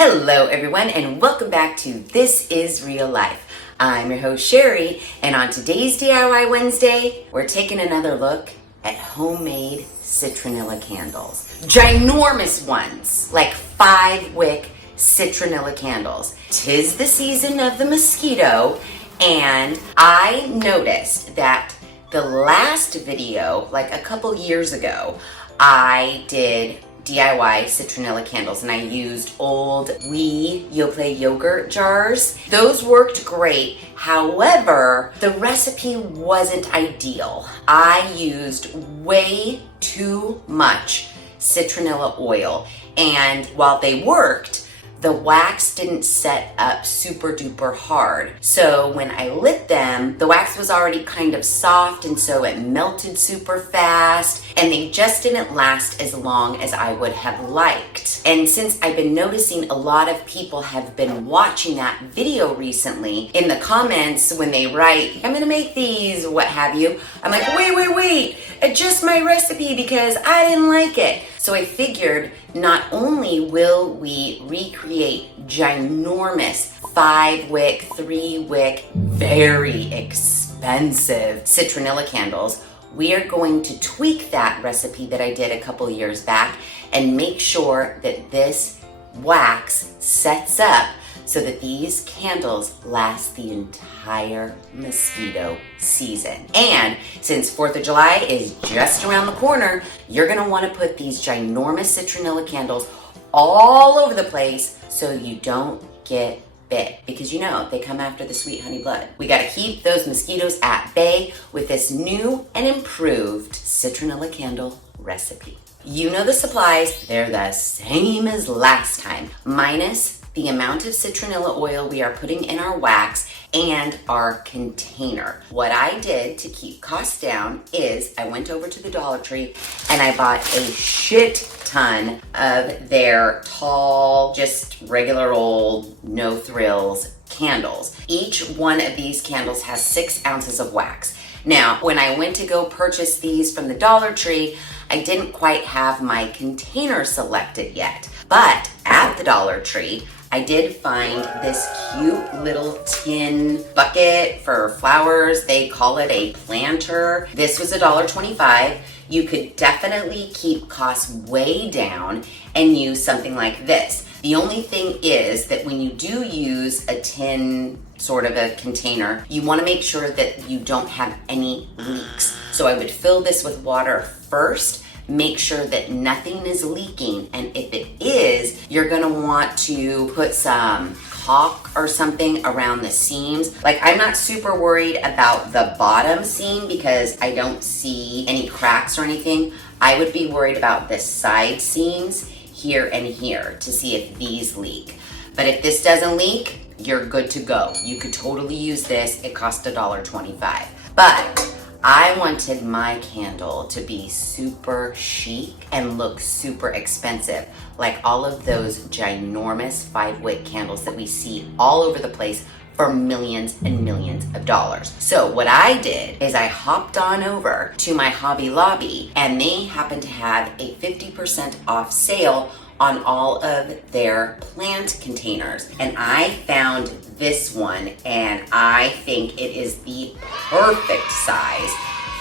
Hello everyone and welcome back to This Is Real Life. I'm your host Sheri, and on today's DIY Wednesday, we're taking another look at homemade citronella candles. Ginormous ones, like 5-wick citronella candles. 'Tis the season of the mosquito, and I noticed that the last video, like a couple years ago, I did DIY citronella candles and I used old Yoplait yogurt jars. Those worked great. However, the recipe wasn't ideal. I used way too much citronella oil, and while they worked, the wax didn't set up super duper hard. So when I lit them, the wax was already kind of soft, and so it melted super fast, and they just didn't last as long as I would have liked. And since I've been noticing a lot of people have been watching that video recently, in the comments when they write, I'm gonna make these, what have you, I'm like, wait, adjust my recipe because I didn't like it. So I figured not only will we recreate ginormous 5-wick, 3-wick, very expensive citronella candles, we are going to tweak that recipe that I did a couple years back and make sure that this wax sets up so that these candles last the entire mosquito season. And since 4th of July is just around the corner, you're gonna wanna put these ginormous citronella candles all over the place so you don't get bit, because you know they come after the sweet honey blood. We gotta keep those mosquitoes at bay with this new and improved citronella candle recipe. You know the supplies, they're the same as last time, minus the amount of citronella oil we are putting in our wax and our container. What I did to keep costs down is I went over to the Dollar Tree and I bought a shit ton of their tall, just regular old, no thrills candles. Each one of these candles has 6 ounces of wax. Now, when I went to go purchase these from the Dollar Tree, I didn't quite have my container selected yet. But at the Dollar Tree, I did find this cute little tin bucket for flowers. They call it a planter. This was $1.25. You could definitely keep costs way down and use something like this. The only thing is that when you do use a tin sort of a container, you want to make sure that you don't have any leaks. So I would fill this with water first, make sure that nothing is leaking, and if it is, you're gonna want to put some caulk or something around the seams. Like, I'm not super worried about the bottom seam because I don't see any cracks or anything. I would be worried about the side seams here and here to see if these leak. But if this doesn't leak, you're good to go. You could totally use this. It cost $1.25. But I wanted my candle to be super chic and look super expensive, like all of those ginormous 5-wick candles that we see all over the place for millions and millions of dollars. So what I did is I hopped on over to my Hobby Lobby, and they happen to have a 50% off sale on all of their plant containers. And I found this one, and I think it is the perfect size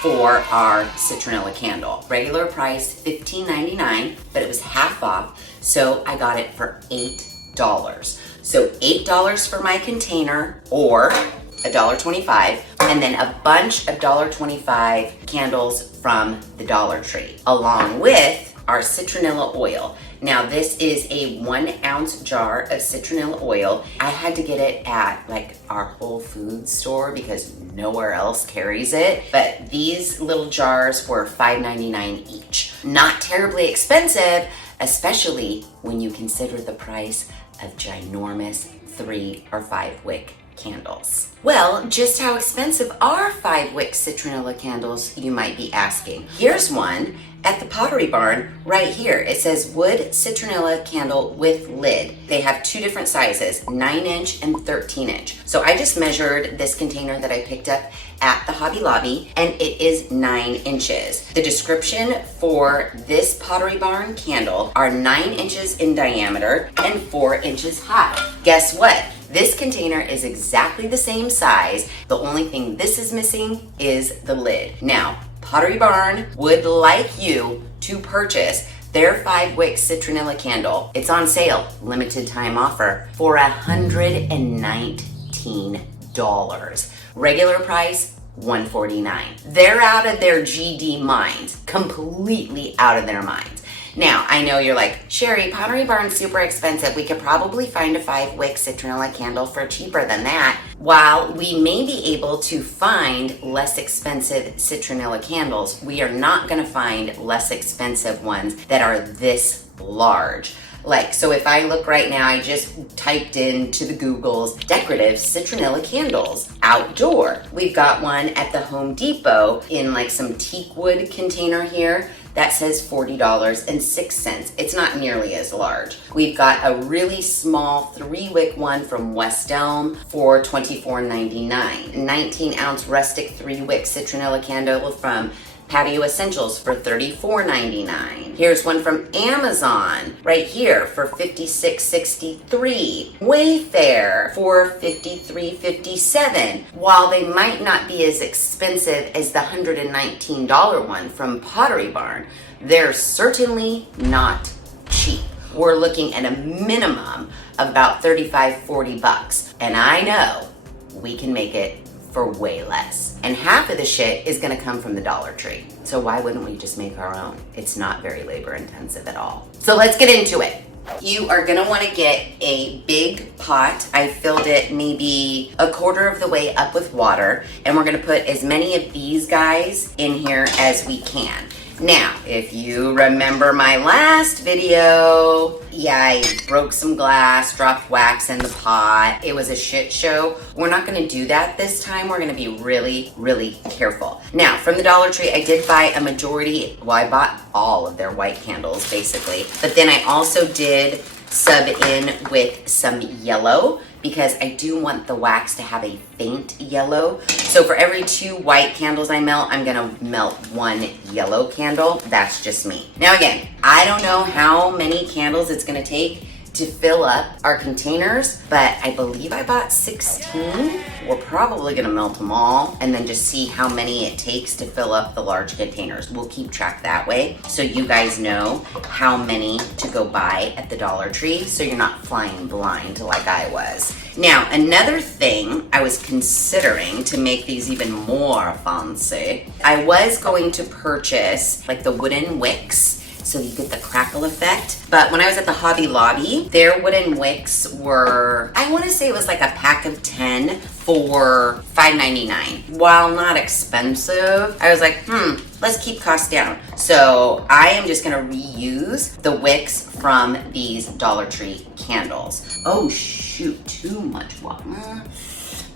for our citronella candle. Regular price $15.99, but it was half off, so I got it for $8. So $8 for my container, or $1.25, and then a bunch of $1.25 candles from the Dollar Tree, along with our citronella oil. Now this is a 1-ounce jar of citronella oil. I had to get it at like our Whole Foods store because nowhere else carries it. But these little jars were $5.99 each. Not terribly expensive, especially when you consider the price of ginormous 3 or 5 wick candles. Well, just how expensive are 5 wick citronella candles, you might be asking. Here's one at the Pottery Barn right here. It says wood citronella candle with lid. They have 2 different sizes, 9-inch and 13-inch. So I just measured this container that I picked up at the Hobby Lobby, and it is 9 inches. The description for this Pottery Barn candle are 9 inches in diameter and 4 inches high. Guess what? This container is exactly the same size. The only thing this is missing is the lid. Now, Pottery Barn would like you to purchase their 5 wick citronella candle. It's on sale, limited time offer, for $119. Regular price, $149. They're out of their GD minds, completely out of their minds. Now, I know you're like, Sheri, Pottery Barn's super expensive. We could probably find a 5 wick citronella candle for cheaper than that. While we may be able to find less expensive citronella candles, we are not gonna find less expensive ones that are this large. Like, so if I look right now, I just typed into the Googles, decorative citronella candles, outdoor. We've got one at the Home Depot in like some teak wood container here. That says $40.06. It's not nearly as large. We've got a really small 3 wick one from West Elm for $24.99. 19-ounce rustic 3 wick citronella candle from Patio Essentials for $34.99. Here's one from Amazon right here for $56.63. Wayfair for $53.57. While they might not be as expensive as the $119 one from Pottery Barn, they're certainly not cheap. We're looking at a minimum of about $35-40. And I know we can make it for way less. And half of the shit is gonna come from the Dollar Tree. So why wouldn't we just make our own? It's not very labor intensive at all. So let's get into it. You are gonna wanna get a big pot. I filled it maybe a quarter of the way up with water, and we're gonna put as many of these guys in here as we can. Now, if you remember my last video, yeah, I broke some glass, dropped wax in the pot. It was a shit show. We're not gonna do that this time. We're gonna be really, really careful. Now, from the Dollar Tree, I did buy a majority, well, I bought all of their white candles, basically. But then I also did sub in with some yellow, because I do want the wax to have a faint yellow. So for every 2 white candles I melt, I'm gonna melt 1 yellow candle. That's just me. Now again, I don't know how many candles it's gonna take to fill up our containers, but I believe I bought 16. We're probably gonna melt them all and then just see how many it takes to fill up the large containers. We'll keep track that way so you guys know how many to go buy at the Dollar Tree so you're not flying blind like I was. Now, another thing I was considering to make these even more fancy, I was going to purchase like the wooden wicks so you get the crackle effect. But when I was at the Hobby Lobby, their wooden wicks were, I wanna say it was like a pack of 10 for $5.99. While not expensive, I was like, let's keep costs down. So I am just gonna reuse the wicks from these Dollar Tree candles. Oh shoot, too much water.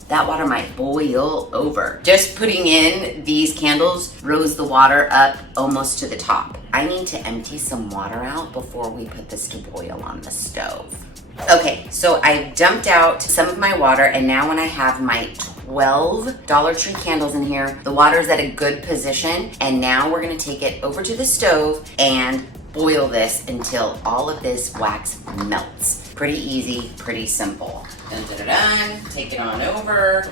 That water might boil over. Just putting in these candles rose the water up almost to the top. I need to empty some water out before we put this to boil on the stove. Okay, so I've dumped out some of my water, and now when I have my 12 Dollar Tree candles in here, the water's at a good position, and now we're gonna take it over to the stove and boil this until all of this wax melts. Pretty easy, pretty simple. Dun, dun, dun, dun. Take it on over.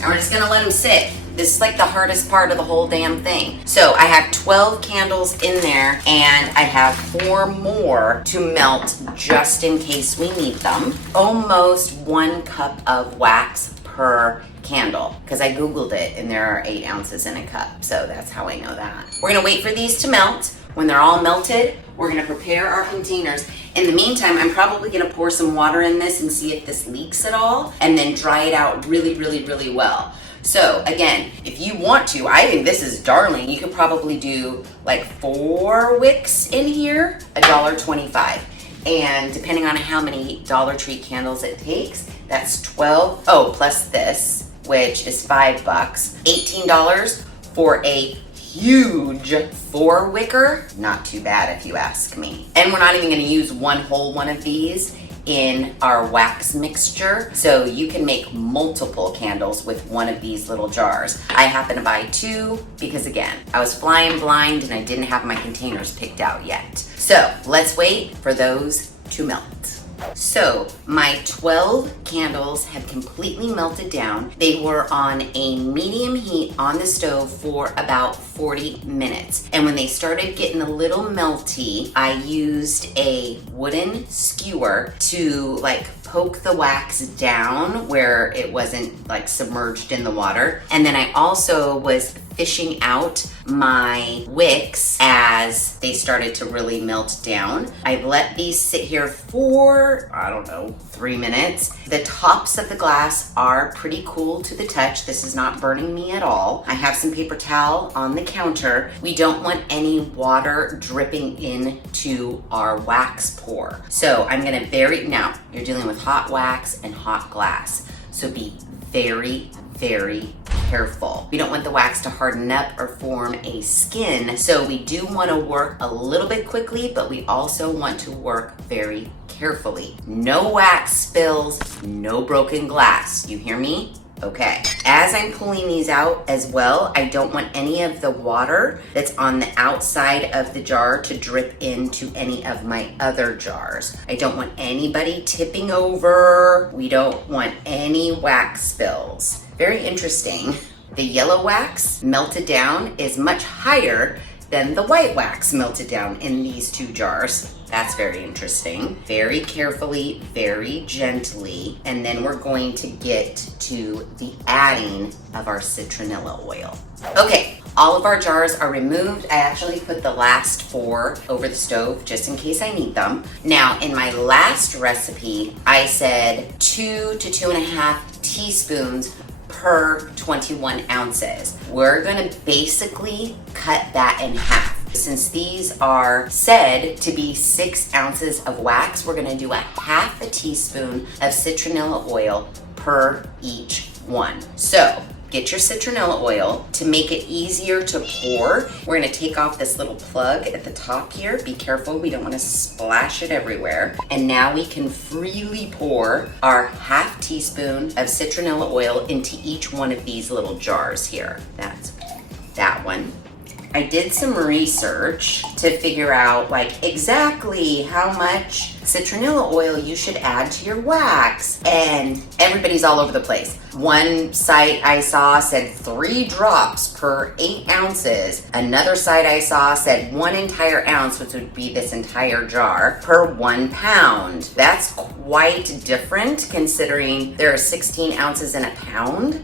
And we're just gonna let them sit. This is like the hardest part of the whole damn thing. So I have 12 candles in there, and I have 4 more to melt just in case we need them. Almost 1 cup of wax per candle, because I Googled it and there are 8 ounces in a cup. So that's how I know that. We're gonna wait for these to melt. When they're all melted, we're gonna prepare our containers. In the meantime, I'm probably gonna pour some water in this and see if this leaks at all, and then dry it out really, really, really well. So again, if you want to, I think this is darling. You could probably do like 4 wicks in here, $1.25. And depending on how many Dollar Tree candles it takes, That's 12, oh, plus this, which is $5, $18 for a huge 4 wicker. Not too bad if you ask me. And we're not even gonna use one whole one of these in our wax mixture, so you can make multiple candles with one of these little jars. I happen to buy 2 because again, I was flying blind and I didn't have my containers picked out yet. So let's wait for those to melt. So my 12 candles have completely melted down. They were on a medium heat on the stove for about 40 minutes. And when they started getting a little melty, I used a wooden skewer to like poke the wax down where it wasn't like submerged in the water. And then I also was fishing out my wicks as they started to really melt down. I let these sit here for, I don't know, 3 minutes. The tops of the glass are pretty cool to the touch. This is not burning me at all. I have some paper towel on the counter. We don't want any water dripping into our wax pour. So I'm gonna now you're dealing with hot wax and hot glass. So be very, very careful. We don't want the wax to harden up or form a skin. So we do want to work a little bit quickly, but we also want to work very carefully. No wax spills, no broken glass. You hear me? Okay. As I'm pulling these out as well, I don't want any of the water that's on the outside of the jar to drip into any of my other jars. I don't want anybody tipping over. We don't want any wax spills. Very interesting. The yellow wax melted down is much higher than the white wax melted down in these 2 jars. That's very interesting. Very carefully, very gently, and then we're going to get to the adding of our citronella oil. Okay, all of our jars are removed. I actually put the last 4 over the stove just in case I need them. Now, in my last recipe, I said 2 to 2.5 teaspoons per 21 ounces. We're gonna basically cut that in half. Since these are said to be 6 ounces of wax, we're gonna do a half a teaspoon of citronella oil per each one. So get your citronella oil. To make it easier to pour, we're gonna take off this little plug at the top here. Be careful, we don't wanna splash it everywhere. And now we can freely pour our half teaspoon of citronella oil into each one of these little jars here. That's that one. I did some research to figure out like exactly how much citronella oil you should add to your wax, and everybody's all over the place. One site I saw said 3 drops per 8 ounces. Another site I saw said 1 entire ounce, which would be this entire jar, per 1 pound. That's quite different considering there are 16 ounces in a pound.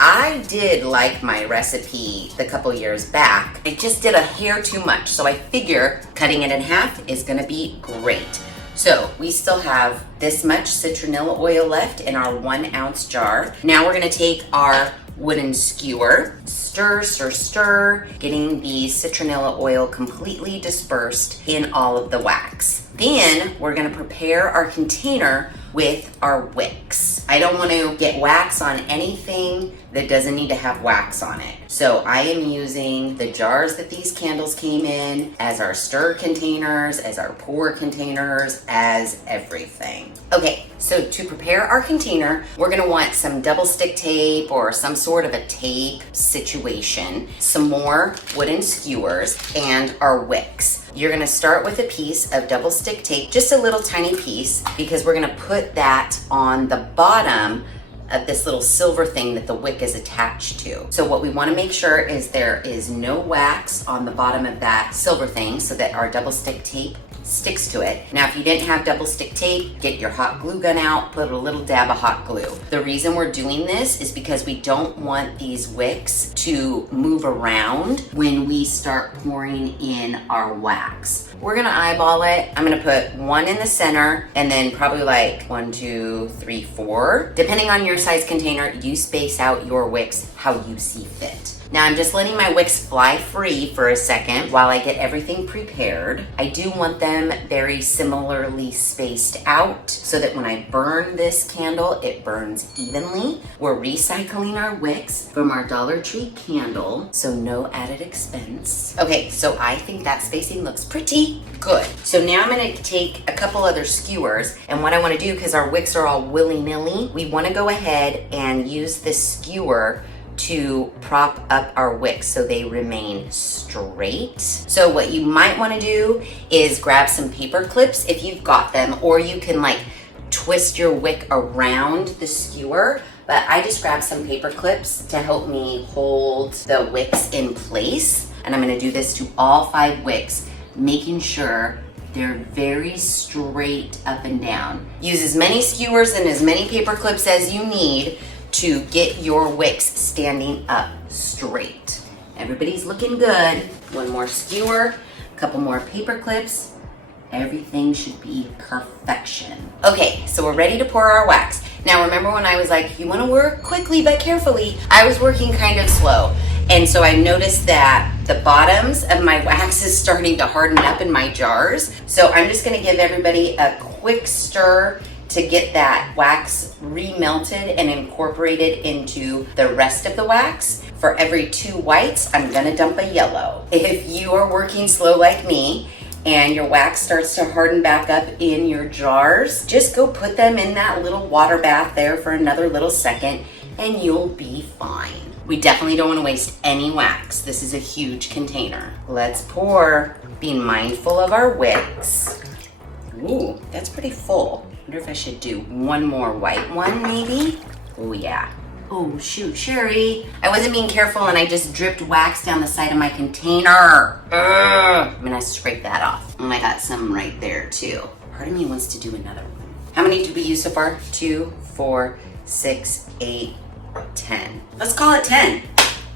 I did like my recipe a couple years back. I just did a hair too much, so I figure cutting it in half is gonna be great. So we still have this much citronella oil left in our 1 ounce jar. Now we're gonna take our wooden skewer, stir, stir, stir, getting the citronella oil completely dispersed in all of the wax. Then we're gonna prepare our container with our wicks. I don't want to get wax on anything that doesn't need to have wax on it. So I am using the jars that these candles came in as our stir containers, as our pour containers, as everything. Okay, so to prepare our container, we're gonna want some double stick tape or some sort of a tape situation, some more wooden skewers, and our wicks. You're gonna start with a piece of double stick tape, just a little tiny piece, because we're gonna put that on the bottom of this little silver thing that the wick is attached to. So what we wanna make sure is there is no wax on the bottom of that silver thing so that our double stick tape sticks to it. Now, if you didn't have double stick tape, get your hot glue gun out, put a little dab of hot glue. The reason we're doing this is because we don't want these wicks to move around when we start pouring in our wax. We're gonna eyeball it. I'm gonna put 1 in the center and then probably like 1, 2, 3, 4. Depending on your size container, you space out your wicks how you see fit. Now I'm just letting my wicks fly free for a second while I get everything prepared. I do want them very similarly spaced out so that when I burn this candle, it burns evenly. We're recycling our wicks from our Dollar Tree candle, so no added expense. Okay, so I think that spacing looks pretty good. So now I'm gonna take a couple other skewers, and what I wanna do, because our wicks are all willy-nilly, we wanna go ahead and use this skewer to prop up our wicks so they remain straight. So what you might want to do is grab some paper clips if you've got them, or you can like twist your wick around the skewer, but I just grabbed some paper clips to help me hold the wicks in place. And I'm going to do this to all 5 wicks, making sure they're very straight up and down. Use as many skewers and as many paper clips as you need to get your wicks standing up straight. Everybody's looking good. One more skewer, a couple more paper clips. Everything should be perfection. Okay, so we're ready to pour our wax. Now remember when I was like, you wanna work quickly but carefully? I was working kind of slow. And so I noticed that the bottoms of my wax is starting to harden up in my jars. So I'm just gonna give everybody a quick stir to get that wax remelted and incorporated into the rest of the wax. For every 2 whites, I'm gonna dump a yellow. If you are working slow like me and your wax starts to harden back up in your jars, just go put them in that little water bath there for another little second and you'll be fine. We definitely don't wanna waste any wax. This is a huge container. Let's pour, being mindful of our wicks. Ooh, that's pretty full. I wonder if I should do one more white one, maybe? Oh yeah. Oh shoot, Sheri. I wasn't being careful and I just dripped wax down the side of my container. Ugh. I'm gonna scrape that off. And I got some right there too. Part of me wants to do another one. How many did we use so far? 2, 4, 6, 8, 10. Let's call it 10.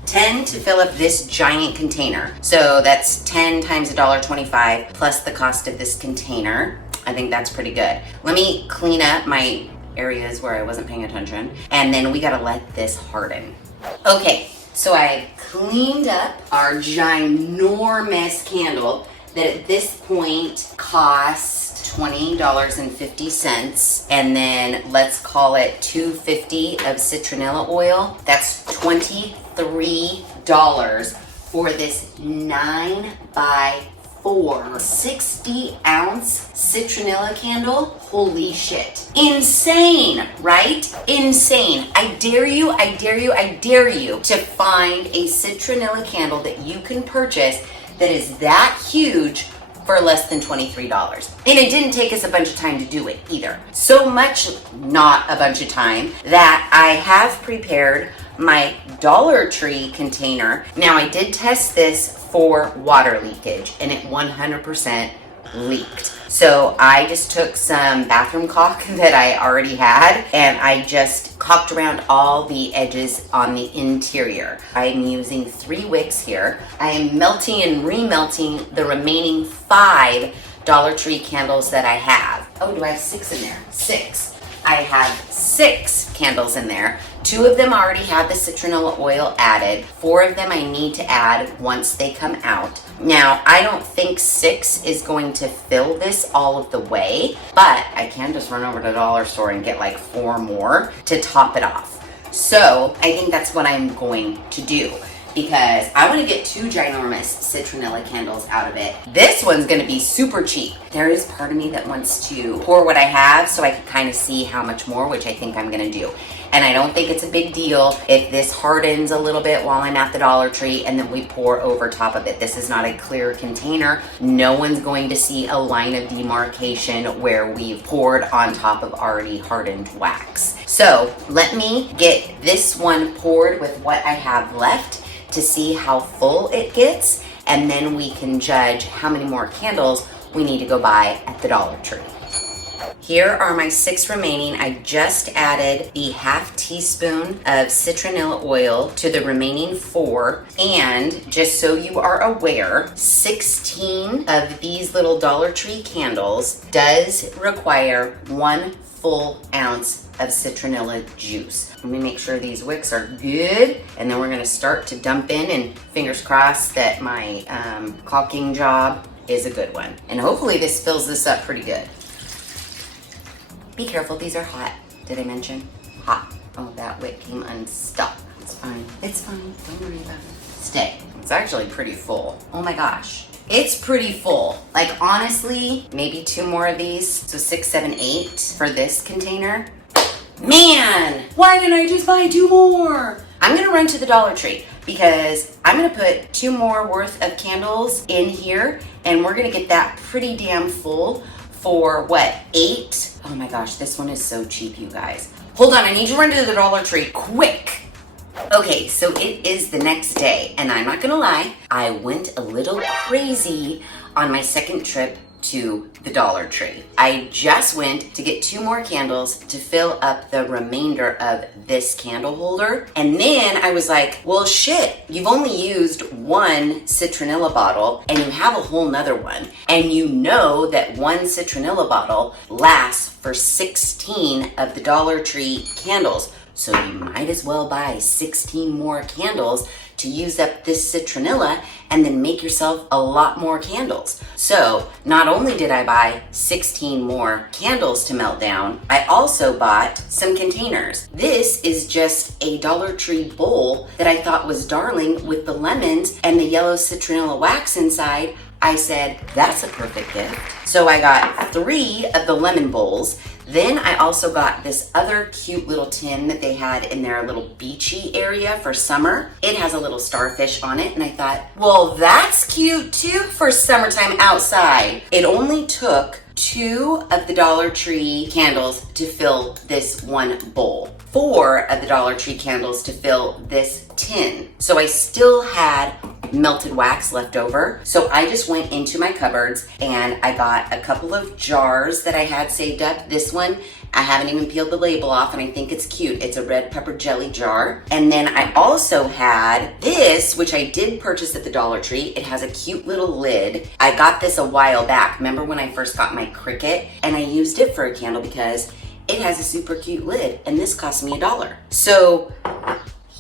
10 to fill up this giant container. So that's 10 times $1.25 plus the cost of this container. I think that's pretty good. Let me clean up my areas where I wasn't paying attention, and then we gotta let this harden. Okay, so I cleaned up our ginormous candle that at this point cost $20.50, and then let's call it $2.50 of citronella oil. That's $23 for this 9x4 60-ounce citronella candle. Holy shit. Insane, right? Insane. I dare you to find a citronella candle that you can purchase that is that huge for less than $23. And it didn't take us a bunch of time to do it either. So much, not a bunch of time, that I have prepared my Dollar Tree container. Now I did test this for water leakage and it 100% leaked. So I just took some bathroom caulk that I already had and I just caulked around all the edges on the interior. I'm using 3 wicks here. I am melting and remelting the remaining 5 Dollar Tree candles that I have. Oh, do I have 6 in there? 6. I have 6 candles in there. 2 of them already have the citronella oil added. 4 of them I need to add once they come out. Now, I don't think 6 is going to fill this all of the way, but I can just run over to the dollar store and get like 4 more to top it off. So I think that's what I'm going to do, because I want to get 2 ginormous citronella candles out of it. This one's going to be super cheap. There is part of me that wants to pour what I have so I can kind of see how much more, which I think I'm going to do. And I don't think it's a big deal if this hardens a little bit while I'm at the Dollar Tree and then we pour over top of it. This is not a clear container. No one's going to see a line of demarcation where we've poured on top of already hardened wax. So let me get this one poured with what I have left to see how full it gets, and then we can judge how many more candles we need to go buy at the Dollar Tree. Here are my 6 remaining. I just added the ½ teaspoon of citronella oil to the remaining 4. And just so you are aware, 16 of these little Dollar Tree candles does require 1 full ounce of citronella juice. Let me make sure these wicks are good, and then we're gonna start to dump in, and fingers crossed that my caulking job is a good one. And hopefully this fills this up pretty good. Be careful, these are hot. Did I mention? Hot. Oh, that wick came unstuck. It's fine. It's fine. Don't worry about it. Stay. It's actually pretty full. Oh my gosh. It's pretty full. Like honestly, maybe 2 more of these. So 6, 7, 8 for this container. Man, why didn't I just buy 2 more? I'm gonna run to the Dollar Tree because I'm gonna put 2 more worth of candles in here, and we're gonna get that pretty damn full for what, 8? Oh my gosh, this one is so cheap, you guys. Hold on, I need to run to the Dollar Tree quick. Okay, so it is the next day, and I'm not gonna lie, I went a little crazy on my second trip to the Dollar Tree. I just went to get 2 more candles to fill up the remainder of this candle holder. And then I was like, well, shit, you've only used 1 citronella bottle and you have a whole nother one. And you know that 1 citronella bottle lasts for 16 of the Dollar Tree candles. So you might as well buy 16 more candles to use up this citronella and then make yourself a lot more candles. So not only did I buy 16 more candles to melt down, I also bought some containers. This is just a Dollar Tree bowl that I thought was darling with the lemons and the yellow citronella wax inside. I said, that's a perfect gift. So I got 3 of the lemon bowls. Then I also got this other cute little tin that they had in their little beachy area for summer. It has a little starfish on it, and I thought, well, that's cute too for summertime outside. It only took 2 of the Dollar Tree candles to fill this 1 bowl. 4 of the Dollar Tree candles to fill this tin. So I still had melted wax left over. So I just went into my cupboards and I got a couple of jars that I had saved up. This one, I haven't even peeled the label off, and I think it's cute. It's a red pepper jelly jar. And then I also had this, which I did purchase at the Dollar Tree. It has a cute little lid. I got this a while back. Remember when I first got my Cricut? And I used it for a candle because it has a super cute lid, and this cost me $1. So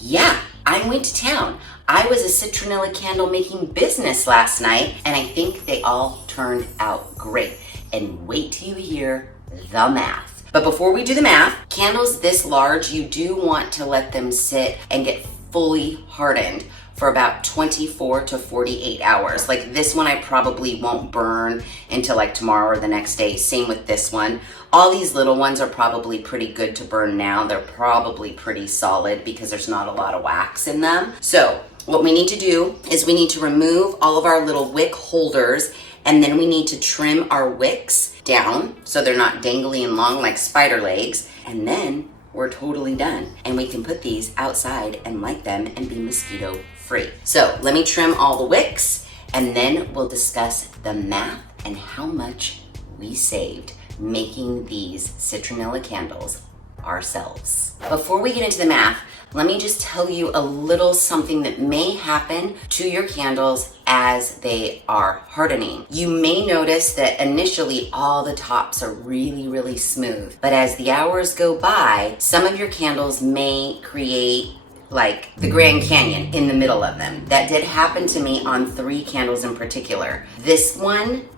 yeah, I went to town. I was a citronella candle making business last night, and I think they all turned out great. And wait till you hear the math. But before we do the math, candles this large, you do want to let them sit and get fully hardened for about 24 to 48 hours. Like this one, I probably won't burn until like tomorrow or the next day. Same with this one. All these little ones are probably pretty good to burn now. They're probably pretty solid because there's not a lot of wax in them. So what we need to do is we need to remove all of our little wick holders, and then we need to trim our wicks down so they're not dangly and long like spider legs. And then we're totally done. And we can put these outside and light them and be mosquito free. So let me trim all the wicks, and then we'll discuss the math and how much we saved making these citronella candles ourselves. Before we get into the math, let me just tell you a little something that may happen to your candles as they are hardening. You may notice that initially all the tops are really, really smooth, but as the hours go by, some of your candles may create like the Grand Canyon in the middle of them. That did happen to me on 3 candles in particular. This one,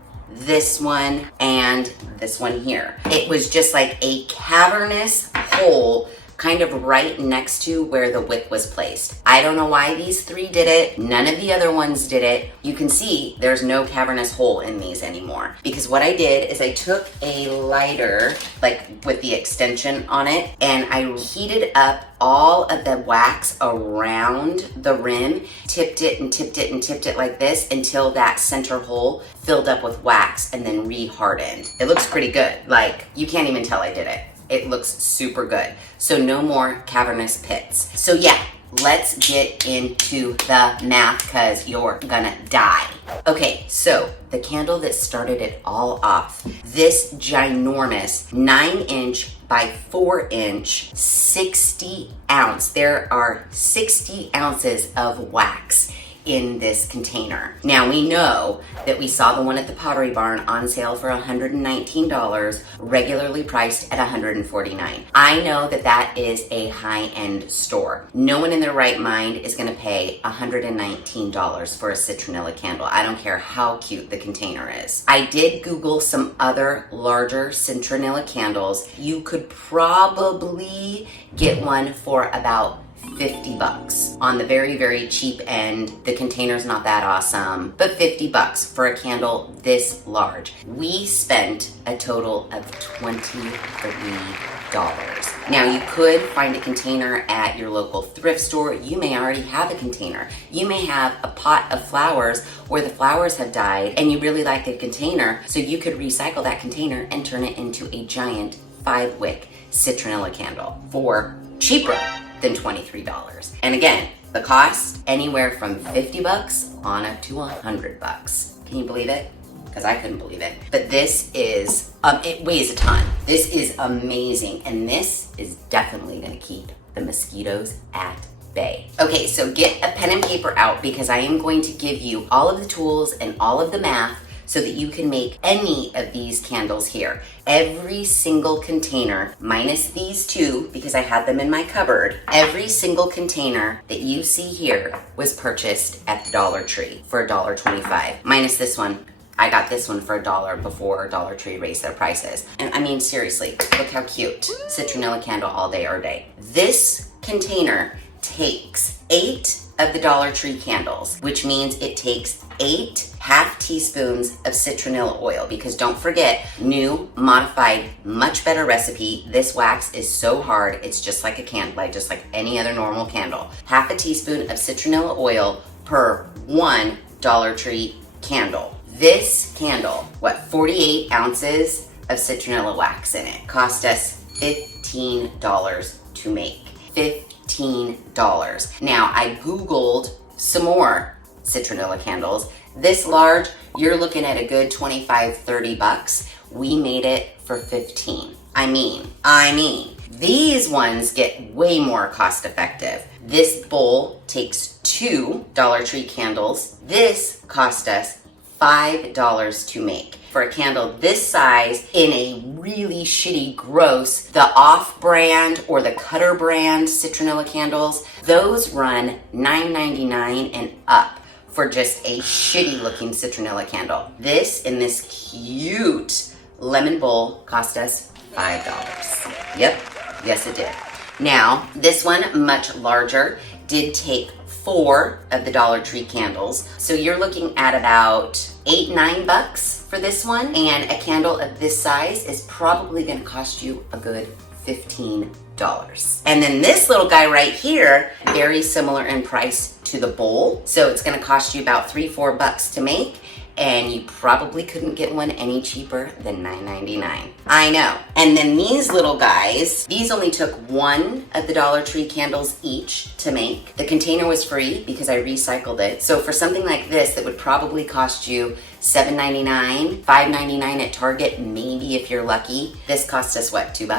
and this one here. It was just like a cavernous hole kind of right next to where the wick was placed. I don't know why these 3 did it. None of the other ones did it. You can see there's no cavernous hole in these anymore. Because what I did is I took a lighter, like with the extension on it, and I heated up all of the wax around the rim, tipped it and tipped it and tipped it like this until that center hole filled up with wax and then re-hardened. It looks pretty good. Like, you can't even tell I did it. It looks super good. So no more cavernous pits. So yeah, let's get into the math because you're gonna die. Okay, so the candle that started it all off, this ginormous 9-inch by 4-inch, 60 ounce. There are 60 ounces of wax in this container. Now we know that we saw the one at the Pottery Barn on sale for $119, regularly priced at $149. I know that that is a high-end store. No one in their right mind is gonna pay $119 for a citronella candle. I don't care how cute the container is. I did Google some other larger citronella candles. You could probably get one for about 50 bucks. On the very, very cheap end. The container's not that awesome, but 50 bucks for a candle this large. We spent a total of $23. Now you could find a container at your local thrift store. You may already have a container. You may have a pot of flowers where the flowers have died and you really like the container, so you could recycle that container and turn it into a giant 5-wick citronella candle for cheaper than $23. And again, the cost anywhere from 50 bucks on up to 100 bucks. Can you believe it? Because I couldn't believe it. But this is, it weighs a ton. This is amazing. And this is definitely gonna keep the mosquitoes at bay. Okay, so get a pen and paper out because I am going to give you all of the tools and all of the math so that you can make any of these candles here. Every single container, minus these two, because I had them in my cupboard, every single container that you see here was purchased at the Dollar Tree for $1.25, minus this one. I got this one for $1 before Dollar Tree raised their prices. And I mean, seriously, look how cute. Citronella candle all day or day. This container takes 8 of the Dollar Tree candles, which means it takes 8 half teaspoons of citronella oil, because don't forget, new, modified, much better recipe. This wax is so hard, it's just like a candlelight, just like any other normal candle. Half a teaspoon of citronella oil per 1 Dollar Tree candle. This candle, 48 ounces of citronella wax in it, cost us $15 to make. $15. Now, I Googled some more citronella candles. This large, you're looking at a good 25, 30 bucks. We made it for 15. I mean, these ones get way more cost effective. This bowl takes 2 Dollar Tree candles. This cost us $5 to make. For a candle this size in a really shitty, gross, the off-brand or the Cutter brand citronella candles, those run $9.99 and up for just a shitty looking citronella candle. This in this cute lemon bowl cost us $5. Yep, yes it did. Now, this one, much larger, did take 4 of the Dollar Tree candles. So you're looking at about $8, $9 for this one. And a candle of this size is probably gonna cost you a good $15. And then this little guy right here, very similar in price to the bowl. So it's gonna cost you about $3, $4 to make. And you probably couldn't get one any cheaper than $9.99. I know. And then these little guys, these only took 1 of the Dollar Tree candles each to make. The container was free because I recycled it. So for something like this that would probably cost you $7.99, $5.99 at Target, maybe if you're lucky, this cost us what, $2?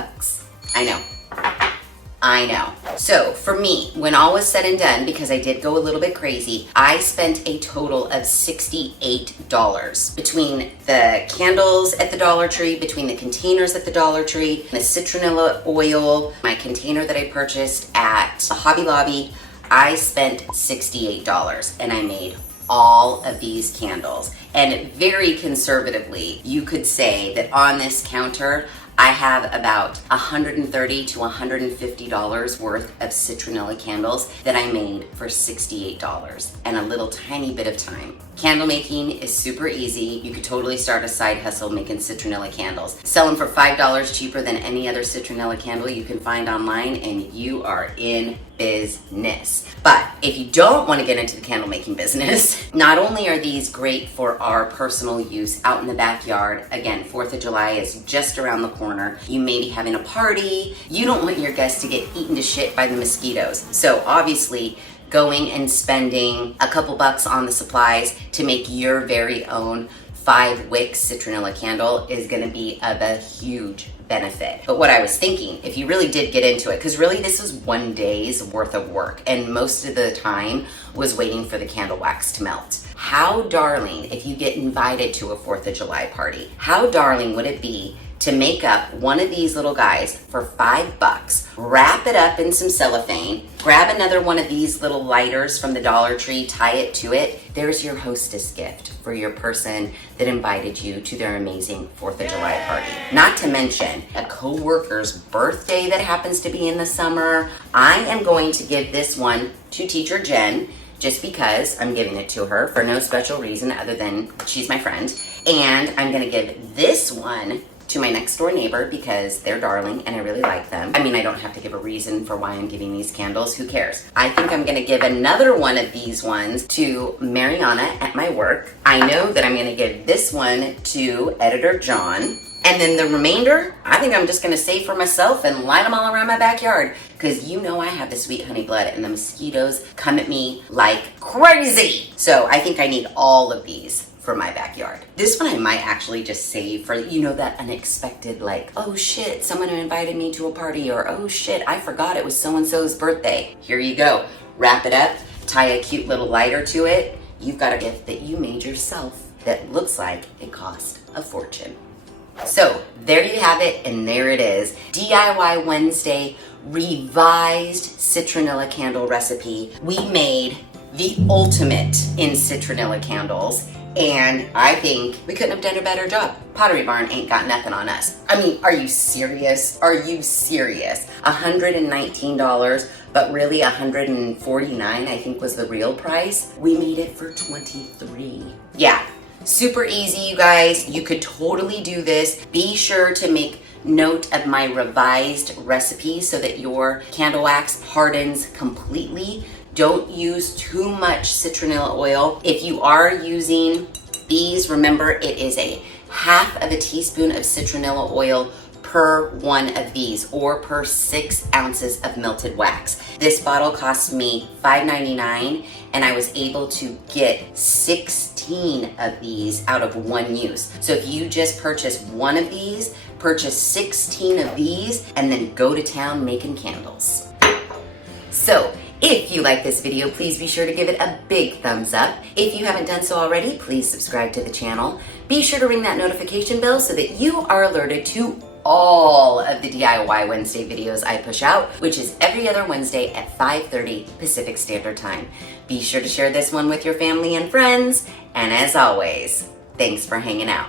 I know. So for me, when all was said and done, because I did go a little bit crazy, I spent a total of $68 between the candles at the Dollar Tree, between the containers at the Dollar Tree, the citronella oil, my container that I purchased at Hobby Lobby. I spent $68 and I made all of these candles. And very conservatively, you could say that on this counter, I have about $130 to $150 worth of citronella candles that I made for $68 and a little tiny bit of time. Candle making is super easy. You could totally start a side hustle making citronella candles. Sell them for $5 cheaper than any other citronella candle you can find online, and you are in business. But if you don't want to get into the candle making business, not only are these great for our personal use out in the backyard, again, 4th of July is just around the corner. You may be having a party. You don't want your guests to get eaten to shit by the mosquitoes. So obviously, going and spending a couple bucks on the supplies to make your very own 5 wick Citronella candle is going to be of a huge benefit. But what I was thinking, if you really did get into it, because really this was one day's worth of work, and most of the time was waiting for the candle wax to melt. How darling, if you get invited to a 4th of July party, how darling would it be to make up one of these little guys for $5, wrap it up in some cellophane, grab another one of these little lighters from the Dollar Tree, tie it to it. There's your hostess gift for your person that invited you to their amazing 4th of July party. Not to mention a coworker's birthday that happens to be in the summer. I am going to give this one to Teacher Jen, just because I'm giving it to her for no special reason other than she's my friend. And I'm gonna give this one to my next door neighbor because they're darling and I really like them. I mean, I don't have to give a reason for why I'm giving these candles. Who cares? I think I'm gonna give another one of these ones to Mariana at my work. I know that I'm gonna give this one to Editor John. And then the remainder, I think I'm just gonna save for myself and light them all around my backyard because you know I have the sweet honey blood and the mosquitoes come at me like crazy. So I think I need all of these for my backyard. This one I might actually just save for, you know, that unexpected, like, oh shit, someone invited me to a party, or oh shit, I forgot it was so-and-so's birthday. Here you go. Wrap it up, tie a cute little lighter to it. You've got a gift that you made yourself that looks like it cost a fortune. So there you have it, and there it is. DIY Wednesday, revised Citronella candle recipe. We made the ultimate in Citronella candles, and I think we couldn't have done a better job. Pottery Barn ain't got nothing on us. I mean, are you serious? Are you serious? $119, but really $149 I think was the real price. We made it for $23. Yeah. Super easy, you guys. You could totally do this. Be sure to make note of my revised recipe so that your candle wax hardens completely. Don't use too much citronella oil. If you are using these, remember it is a half of a teaspoon of citronella oil per one of these, or per 6 ounces of melted wax. This bottle cost me $5.99 and I was able to get 16 of these out of one use. So if you just purchase one of these, purchase 16 of these, and then go to town making candles. So if you like this video, please be sure to give it a big thumbs up. If you haven't done so already, please subscribe to the channel. Be sure to ring that notification bell so that you are alerted to all of the DIY Wednesday videos I push out, which is every other Wednesday at 5:30 Pacific Standard Time. Be sure to share this one with your family and friends, and as always, thanks for hanging out.